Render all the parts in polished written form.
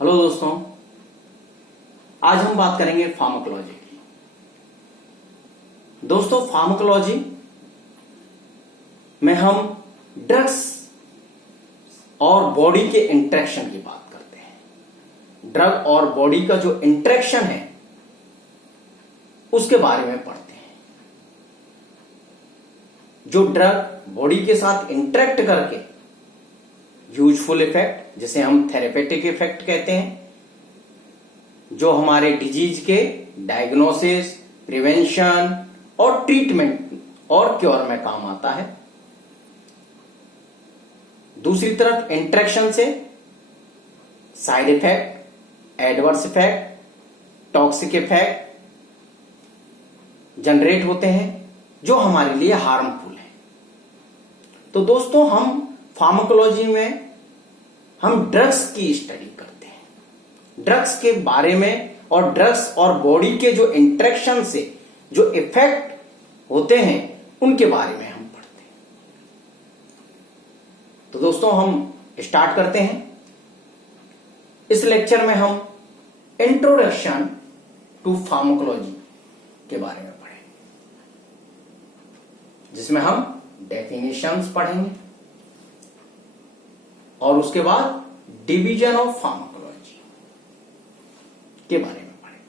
Hello दोस्तों, आज हम बात करेंगे फार्माकोलॉजी की। दोस्तों, फार्माकोलॉजी में हम ड्रग्स और बॉडी के इंटरेक्शन की बात करते हैं। ड्रग और बॉडी का जो इंटरेक्शन है उसके बारे में पढ़ते हैं। जो ड्रग बॉडी के साथ इंटरेक्ट करके यूजफुल इफेक्ट, जिसे हम थेरेपेटिक इफेक्ट कहते हैं, जो हमारे डिजीज के डायग्नोसिस, प्रिवेंशन और ट्रीटमेंट और क्योर में काम आता है। दूसरी तरफ इंटरेक्शन से side effect, adverse effect, toxic effect generate होते हैं जो हमारे लिए हार्मफुल है। तो दोस्तों, हम फार्माकोलॉजी में हम ड्रग्स की स्टडी करते हैं। ड्रग्स के बारे में और ड्रग्स और बॉडी के जो इंटरेक्शन से जो इफेक्ट होते हैं उनके बारे में हम पढ़ते हैं। तो दोस्तों, हम स्टार्ट करते हैं। इस लेक्चर में हम इंट्रोडक्शन टू फार्माकोलॉजी के बारे में पढ़ेंगे, जिसमें हम डेफिनेशंस पढ़ेंगे और उसके बाद डिवीजन ऑफ फार्माकोलॉजी के बारे में पढ़ेंगे।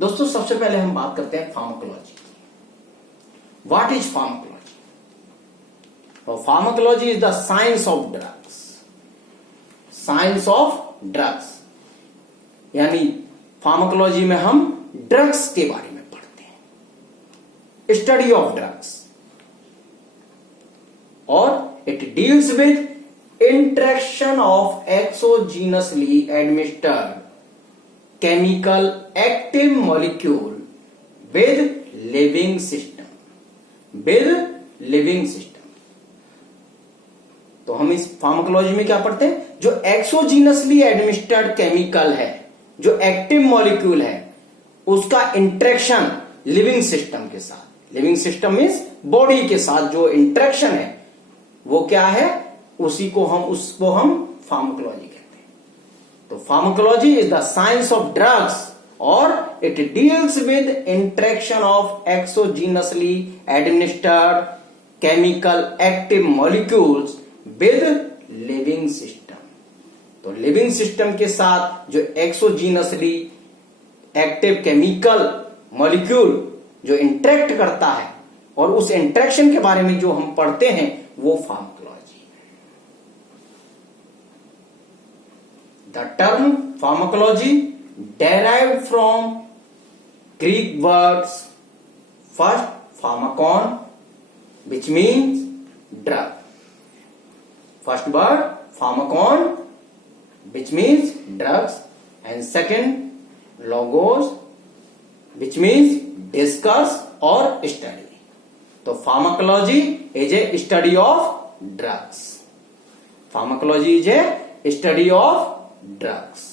दोस्तों, सबसे पहले हम बात करते हैं फार्माकोलॉजी की। What is pharmacology? Pharmacology is the science of drugs. Science of drugs यानी फार्माकोलॉजी में हम ड्रग्स के बारे में पढ़ते हैं, स्टडी ऑफ ड्रग्स, और it deals with interaction of exogenously administered chemical active molecule with living system. तो हम इस फार्माकोलॉजी में क्या पढ़ते हैं? जो एक्सोजीनसली एडमिनिस्टर्ड केमिकल है, जो एक्टिव मॉलिक्यूल है, उसका इंटरेक्शन लिविंग सिस्टम के साथ, लिविंग सिस्टम मीन्स बॉडी के साथ जो इंटरेक्शन है वो क्या है, उसको हम फार्माकोलॉजी कहते हैं। तो pharmacology is the science of drugs और it deals with interaction of exogenously administered chemical active molecules with living system. तो लिविंग सिस्टम के साथ जो एक्सोजीनसली एक्टिव केमिकल मॉलिक्यूल जो इंटरेक्ट करता है और उस इंटरेक्शन के बारे में जो हम पढ़ते हैं वो फार्माकोलॉजी है। The term pharmacology derived from Greek words first pharmakon, which means drug. First word pharmakon, which means drugs, and second logos, which means discuss or study. तो pharmacology is a study of drugs. Pharmacology is a study of drugs.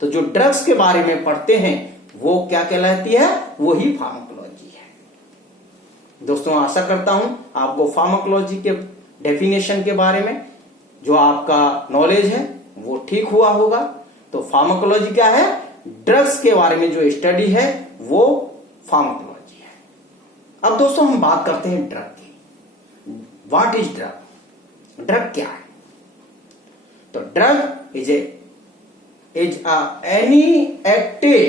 तो जो drugs के बारे में पढ़ते हैं वो क्या कहलाती है? वो ही फार्माकोलॉजी है। दोस्तों, आशा करता हूं आपको फार्माकोलॉजी के डेफिनेशन के बारे में जो आपका नॉलेज है वो ठीक हुआ होगा। तो फार्माकोलॉजी क्या है? ड्रग्स के बारे में जो स्टडी है वो फार्माकोलॉजी। अब दोस्तों, हम बात करते हैं ड्रग की। What is drug? ड्रग क्या है? तो drug is any active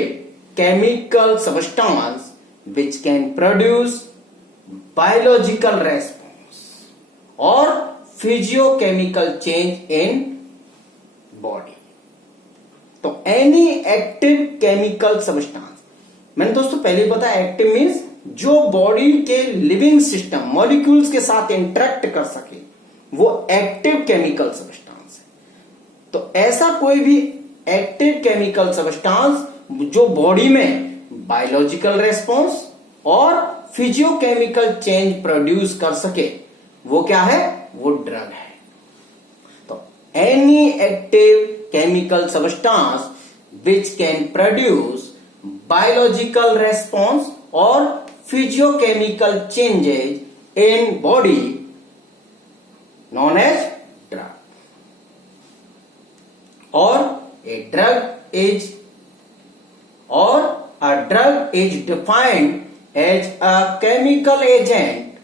chemical substance which can produce biological response और फिजियोकेमिकल चेंज इन बॉडी। तो एनी एक्टिव केमिकल सब्सटेंस, मैंने दोस्तों पहले ही बताया, एक्टिव मीन्स जो बॉडी के लिविंग सिस्टम मॉलिक्यूल्स के साथ इंटरेक्ट कर सके वो एक्टिव केमिकल सब्सटेंस है। तो ऐसा कोई भी एक्टिव केमिकल सब्सटेंस जो बॉडी में बायोलॉजिकल रेस्पॉन्स और फिजियोकेमिकल चेंज प्रोड्यूस कर सके वो क्या है? वो ड्रग है। तो any active chemical substance which can produce biological response और physiochemical changes in body known as drug. or a drug is defined as a chemical agent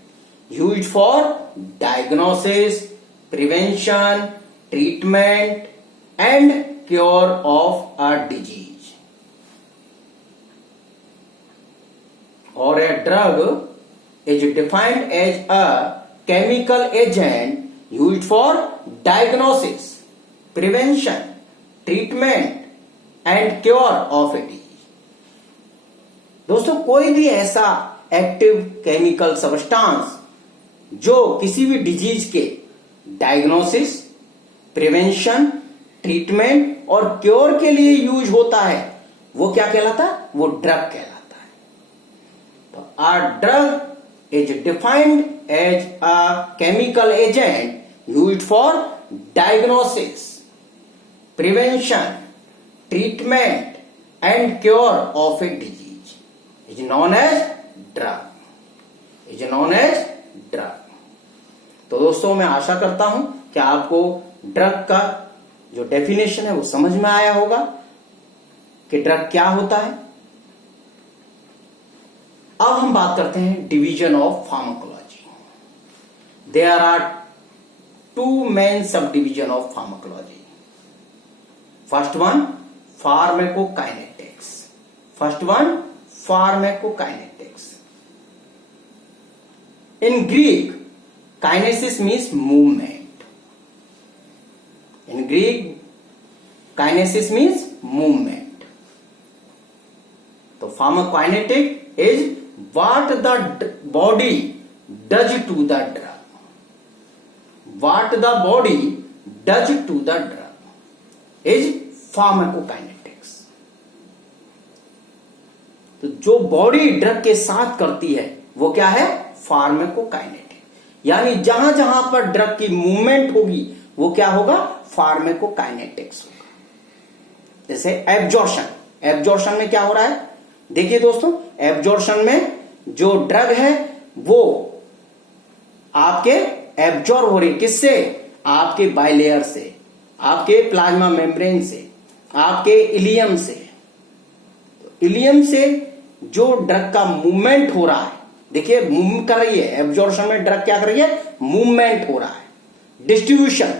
used for diagnosis, prevention, treatment and cure of a disease. Or a drug is defined as a chemical agent used for diagnosis, prevention, treatment and cure of a disease. दोस्तों, कोई भी ऐसा active chemical substance जो किसी भी disease के diagnosis, prevention, treatment और cure के लिए यूज होता है, वो क्या कहलाता है? वो ड्रग कहलाता है. तो a drug is defined as a chemical agent used for diagnosis, prevention, treatment and cure of a disease is known as drug. तो दोस्तों, मैं आशा करता हूं कि आपको ड्रग का जो डेफिनेशन है वो समझ में आया होगा कि ड्रग क्या होता है. अब हम बात करते हैं division of pharmacology. There are two main sub division of pharmacology. First one pharmacokinetics. In Greek, kinesis means movement. So pharmacokinetic is what the body does to the drug. Is pharmacokinetics. तो जो body drug के साथ करती है वो क्या है? Pharmacokinetic. यानी जहां जहां पर ड्रग की मूवमेंट होगी वो क्या होगा? फार्माकोकाइनेटिक्स होगा. जैसे एब्जॉर्शन में क्या हो रहा है? देखिए दोस्तों, एब्जॉर्शन में जो ड्रग है वो आपके एब्जॉर्ब हो रही. किससे? आपके बाइलेयर से, आपके प्लाज्मा मेम्ब्रेन से, आपके इलियम से. इलियम से जो ड्रग का मूवमेंट हो रहा है, देखिए मूवमेंट कर रही है. एब्जॉर्प्शन में ड्रग क्या कर रही है? मूवमेंट हो रहा है. डिस्ट्रीब्यूशन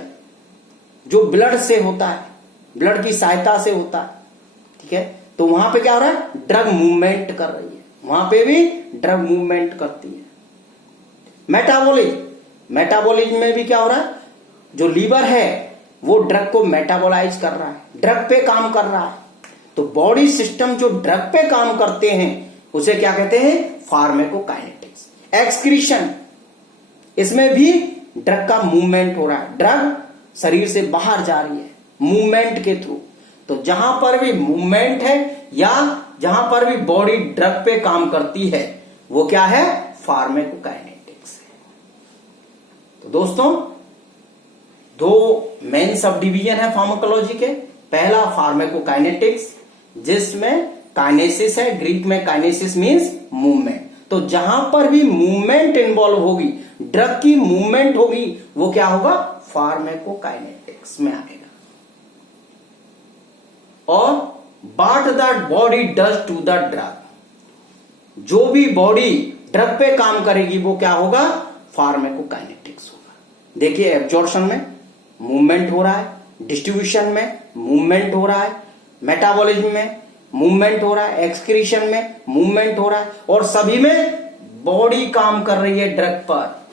जो ब्लड से होता है, ब्लड की सहायता से होता है. ठीक है, तो वहां पे क्या हो रहा है? ड्रग मूवमेंट कर रही है. वहां पे भी ड्रग मूवमेंट करती है. मेटाबॉलिज्म में भी क्या हो रहा है? जो लीवर है वो ड्रग को मेटाबोलाइज कर रहा है, ड्रग पे काम कर रहा है. तो बॉडी सिस्टम जो ड्रग पे काम करते हैं उसे क्या कहते हैं? फार्माकोकाइनेटिक्स. एक्सक्रीशन, इसमें भी ड्रग का मूवमेंट हो रहा है. ड्रग शरीर से बाहर जा रही है मूवमेंट के थ्रू. तो जहां पर भी मूवमेंट है या जहां पर भी बॉडी ड्रग पे काम करती है वो क्या है? फार्माकोकाइनेटिक्स है. तो दोस्तों, दो मेन सब डिवीजन है फार्माकोलॉजी के. पहला फार्माकोकाइनेटिक्स जिसमें काइनेसिस है. ग्रीक में काइनेसिस मींस मूवमेंट. तो जहां पर भी मूवमेंट इन्वॉल्व होगी, ड्रग की मूवमेंट होगी, वो क्या होगा? फार्माकोकाइनेटिक्स में आएगा. और what the body does to the drug, जो भी बॉडी ड्रग पे काम करेगी वो क्या होगा? फार्माकोकाइनेटिक्स होगा. देखिए, एब्जॉर्प्शन में मूवमेंट हो रहा है, डिस्ट्रीब्यूशन में मूवमेंट हो रहा है, मेटाबॉलिज्म में मूवमेंट हो रहा है, एक्सक्रीशन में मूवमेंट हो रहा है, और सभी में बॉडी काम कर रही है ड्रग पर.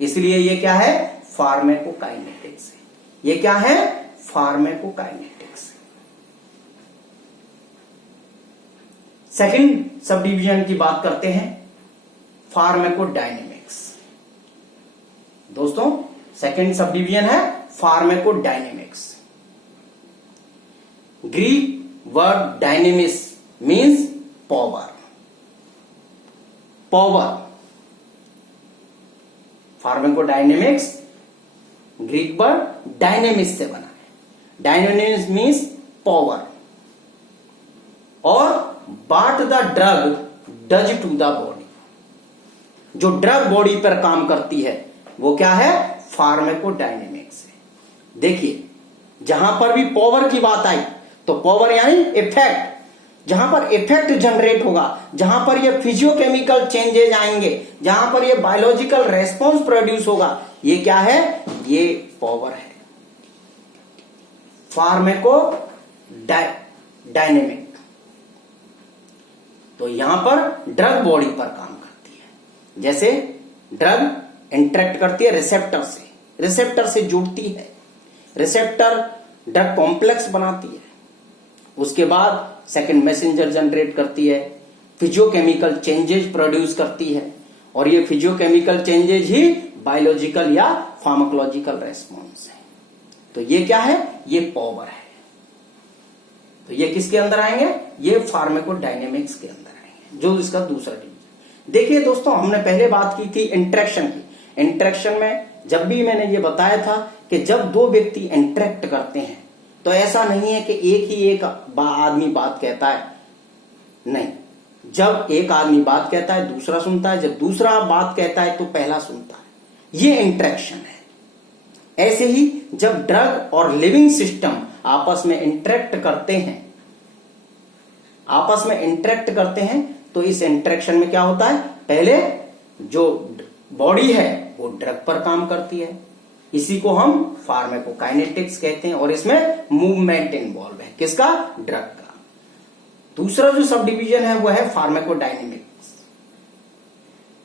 इसलिए ये क्या है? फार्माकोकाइनेटिक्स. ये क्या है? फार्माकोकाइनेटिक्स. सेकंड सब डिवीजन की बात करते हैं, फार्माकोडायनेमिक्स. दोस्तों, सेकंड सब डिवीजन है pharmacodynamics. Greek word dynamics means power. Pharmacodynamics Greek word dynamics से बना है. Dynamics means power. और what the drug does to the body, जो ड्रग बॉडी पर काम करती है वो क्या है? फार्माकोडायनेमिक्स है. देखिए, जहां पर भी पावर की बात आई तो पावर यानी इफेक्ट, जहां पर इफेक्ट जनरेट होगा, जहां पर ये फिजियोकेमिकल चेंजेज आएंगे, जहां पर ये बायोलॉजिकल रेस्पॉन्स प्रोड्यूस होगा, ये क्या है? ये पावर है। Pharmaco dynamic. तो यहां पर ड्रग बॉडी पर काम करती है। जैसे ड्रग इंटरेक्ट करती है रिसेप्टर से जुड़ती है, रिसेप्टर ड्रग कॉम्प्लेक्स बनाती है, उसके बाद सेकंड मैसेंजर जनरेट करती है, फिजियोकेमिकल चेंजेज प्रोड्यूस करती है, और ये फिजियोकेमिकल चेंजेज ही बायोलॉजिकल या फार्माकोलॉजिकल रेस्पॉन्स है। तो ये क्या है? ये पावर है। तो ये किसके अंदर आएंगे? ये फार्माकोडायनेमिक्स के अंदर आएंगे, जो इसका दूसरा डिवीजन। देखिए दोस्तों, हमने पहले बात की थी इंटरेक्शन की। इंटरेक्शन में जब भी मैंने ये बताया था कि जब दो व्यक्ति इंटरेक्ट करते हैं तो ऐसा नहीं है कि एक आदमी बात कहता है, नहीं। जब एक आदमी बात कहता है दूसरा सुनता है, जब दूसरा बात कहता है तो पहला सुनता है, ये इंटरेक्शन है। ऐसे ही जब ड्रग और लिविंग सिस्टम आपस में इंटरेक्ट करते हैं तो इस इंटरेक्शन में क्या होता है? पहले जो बॉडी है वो ड्रग पर काम करती है, इसी को हम फार्माकोकाइनेटिक्स कहते हैं, और इसमें मूवमेंट इन्वॉल्व है। किसका? ड्रग का। दूसरा जो सब डिवीजन है वो है फार्माकोडायनेमिक्स,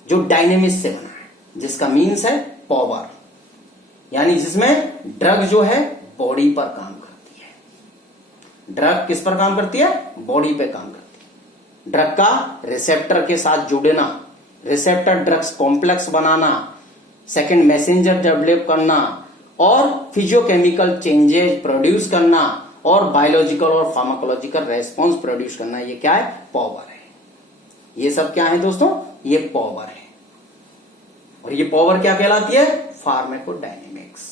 जो डायनेमिक्स से बना है, जिसका मीन्स है पावर, यानी जिसमें ड्रग जो है बॉडी पर काम करती है। ड्रग किस पर काम करती है? बॉडी पे काम करती है। ड्रग का रिसेप्टर के साथ जुड़ना, रिसेप्टर ड्रग्स कॉम्प्लेक्स बनाना, सेकंड मैसेंजर डेवलप करना, और फिजियोकेमिकल चेंजेज प्रोड्यूस करना, और बायोलॉजिकल और फार्माकोलॉजिकल रेस्पॉन्स प्रोड्यूस करना, ये क्या है? पावर है। ये सब क्या है दोस्तों? ये पावर है। और ये पावर क्या कहलाती है? फार्माकोडायनेमिक्स।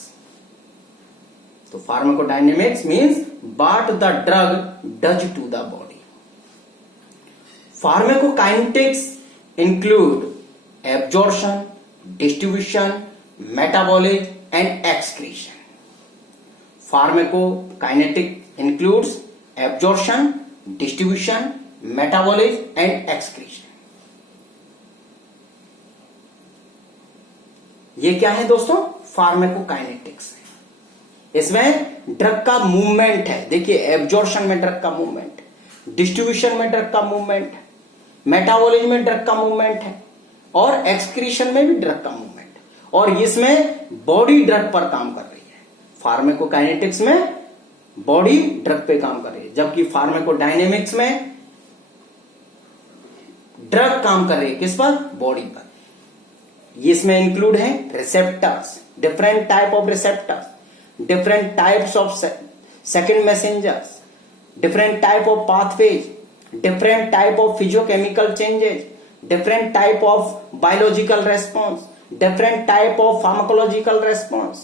तो pharmacodynamics means what the drug does to the body. Pharmacokinetics include absorption, distribution, metabolic and excretion. Pharmacokinetic includes absorption, distribution, metabolic and excretion. ये क्या है दोस्तों? फार्माकोकाइनेटिक्स है। इसमें ड्रग का मूवमेंट है। देखिए, एब्जॉर्प्शन में ड्रग का मूवमेंट, डिस्ट्रीब्यूशन में ड्रग का मूवमेंट, मेटाबॉलिज्म में ड्रग का मूवमेंट है, और एक्सक्रीशन में भी ड्रग का मूवमेंट, और इसमें बॉडी ड्रग पर काम कर रही है। फार्माकोकाइनेटिक्स में बॉडी ड्रग पे काम कर रही है, जबकि फार्माकोडायनेमिक्स में ड्रग काम कर रही है किस पर? बॉडी पर। इसमें इंक्लूड है receptors, different type of receptors, different types of second messengers, different type of pathways, different type of physiochemical changes, different type of biological response, different type of pharmacological response.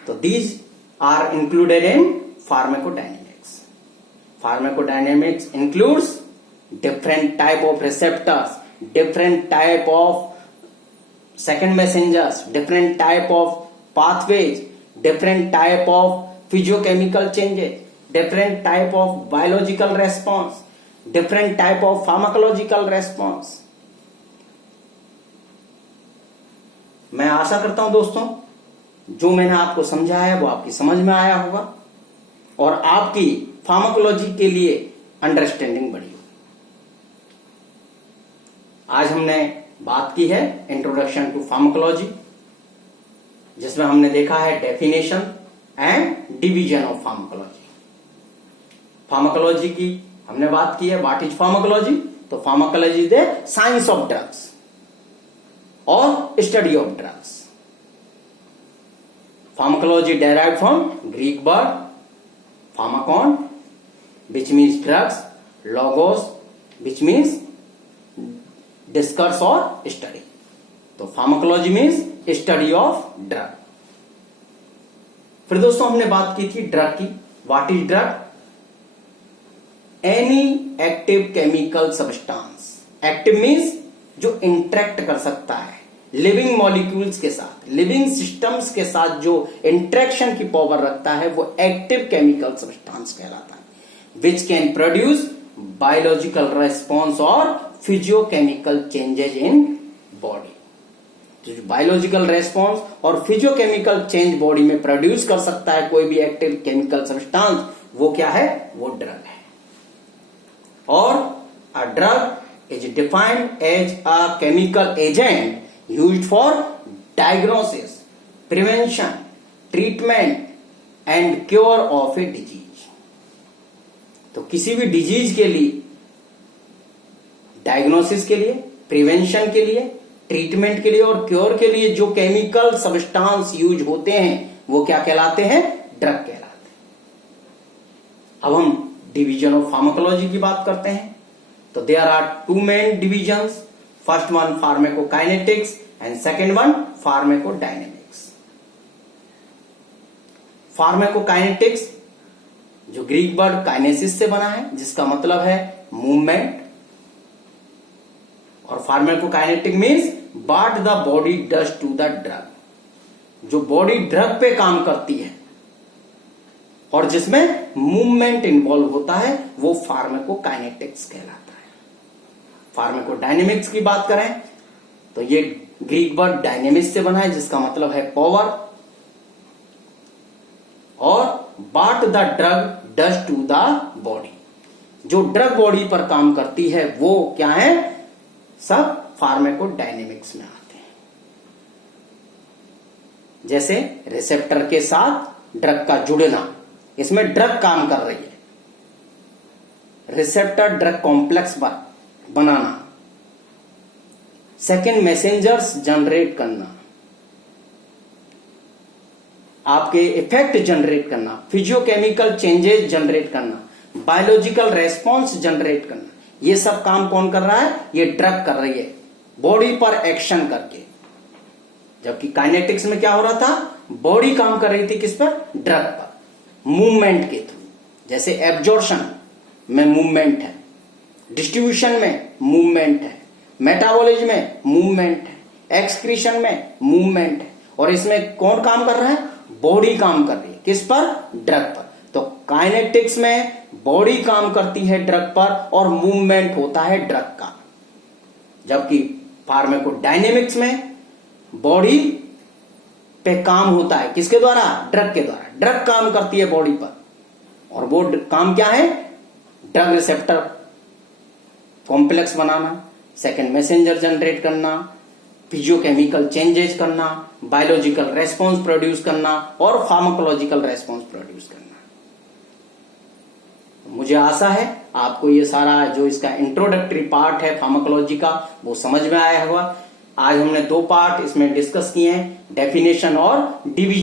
So these are included in pharmacodynamics. Pharmacodynamics includes different type of receptors, different type of second messengers, different type of pathways, different type of physiochemical changes, different type of biological response, different type of pharmacological response. मैं आशा करता हूं दोस्तों, जो मैंने आपको समझाया है वो आपकी समझ में आया होगा, और आपकी फार्माकोलॉजी के लिए अंडरस्टैंडिंग बढ़ी होगी। आज हमने बात की है इंट्रोडक्शन टू फार्माकोलॉजी, जिसमें हमने देखा है definition and division of pharmacology. Pharmacology की हमने बात की है, व्हाट इज फार्माकोलॉजी? तो pharmacology is the science of drugs और study of drugs. Pharmacology derived from Greek word pharmakon, which means drugs, logos, which means discuss or study. तो pharmacology means study of drug. फिर दोस्तों हमने बात की थी drug की। What is drug? Any active chemical substance. Active means जो interact कर सकता है, लिविंग मॉलिक्यूल्स के साथ, लिविंग सिस्टम्स के साथ जो इंटरेक्शन की पावर रखता है वो एक्टिव केमिकल सब्सटेंस कहलाता है, which can produce biological response और फिजियोकेमिकल चेंजेस इन बॉडी। जो बायोलॉजिकल रेस्पॉन्स और फिजियोकेमिकल चेंज बॉडी में प्रोड्यूस कर सकता है कोई भी एक्टिव केमिकल सब्सटेंस, वो क्या है, वो ड्रग है। और a drug is defined as a chemical agent used for diagnosis, prevention, treatment and cure of a disease. तो किसी भी डिजीज के लिए, डायग्नोसिस के लिए, प्रिवेंशन के लिए, ट्रीटमेंट के लिए और क्योर के लिए जो केमिकल सब्सटेंस यूज होते हैं वो क्या कहलाते हैं, ड्रग कहलाते हैं। अब हम डिवीजन ऑफ फार्माकोलॉजी की बात करते हैं। तो there are two main divisions, first one pharmacokinetics and second one pharmacodynamics. Pharmacokinetics जो ग्रीक वर्ड काइनेसिस से बना है, जिसका मतलब है मूवमेंट, और pharmacokinetic means what the body does to the drug, जो बॉडी ड्रग पे काम करती है और जिसमें मूवमेंट इन्वॉल्व होता है वो फार्माकोकाइनेटिक्स कहलाता है। फार्माकोडायनेमिक्स की बात करें तो ये ग्रीक वर्ड डायनेमिक्स से बना है, जिसका मतलब है पावर, और what the drug does to the body, जो ड्रग बॉडी पर काम करती है वो क्या है, सब फार्माकोडायनेमिक्स में आते हैं। जैसे रिसेप्टर के साथ ड्रग का जुड़ना, इसमें ड्रग काम कर रही है, रिसेप्टर ड्रग कॉम्प्लेक्स बनाना, सेकेंड मैसेंजर्स जनरेट करना, आपके इफेक्ट जनरेट करना, फिजियोकेमिकल चेंजेस जनरेट करना, बायोलॉजिकल रेस्पॉन्स जनरेट करना, ये सब काम कौन कर रहा है, ये ड्रग कर रही है बॉडी पर एक्शन करके। जबकि काइनेटिक्स में क्या हो रहा था, बॉडी काम कर रही थी किस पर, ड्रग पर, मूवमेंट के थ्रू। जैसे एब्जॉर्प्शन में मूवमेंट है, डिस्ट्रीब्यूशन में मूवमेंट है, मेटाबॉलिज्म में मूवमेंट है, एक्सक्रीशन में मूवमेंट है, और इसमें कौन काम कर रहा है, बॉडी काम कर रही है किस पर, ड्रग पर। तो काइनेटिक्स में बॉडी काम करती है ड्रग पर और मूवमेंट होता है ड्रग का, जबकि फार्माकोडायनेमिक्स में बॉडी पे काम होता है किसके द्वारा, ड्रग के द्वारा। ड्रग काम करती है बॉडी पर, और वो काम क्या है, ड्रग रिसेप्टर कॉम्प्लेक्स बनाना, सेकेंड मैसेंजर जनरेट करना, फिजियोकेमिकल चेंजेस करना, बायोलॉजिकल रेस्पॉन्स प्रोड्यूस करना और फार्माकोलॉजिकल रेस्पॉन्स प्रोड्यूस करना। मुझे आशा है आपको ये सारा जो इसका इंट्रोडक्टरी पार्ट है फार्माकोलॉजी का वो समझ में आया होगा। आज हमने 2 पार्ट इसमें डिस्कस किए हैं, डेफिनेशन और डिवीजन।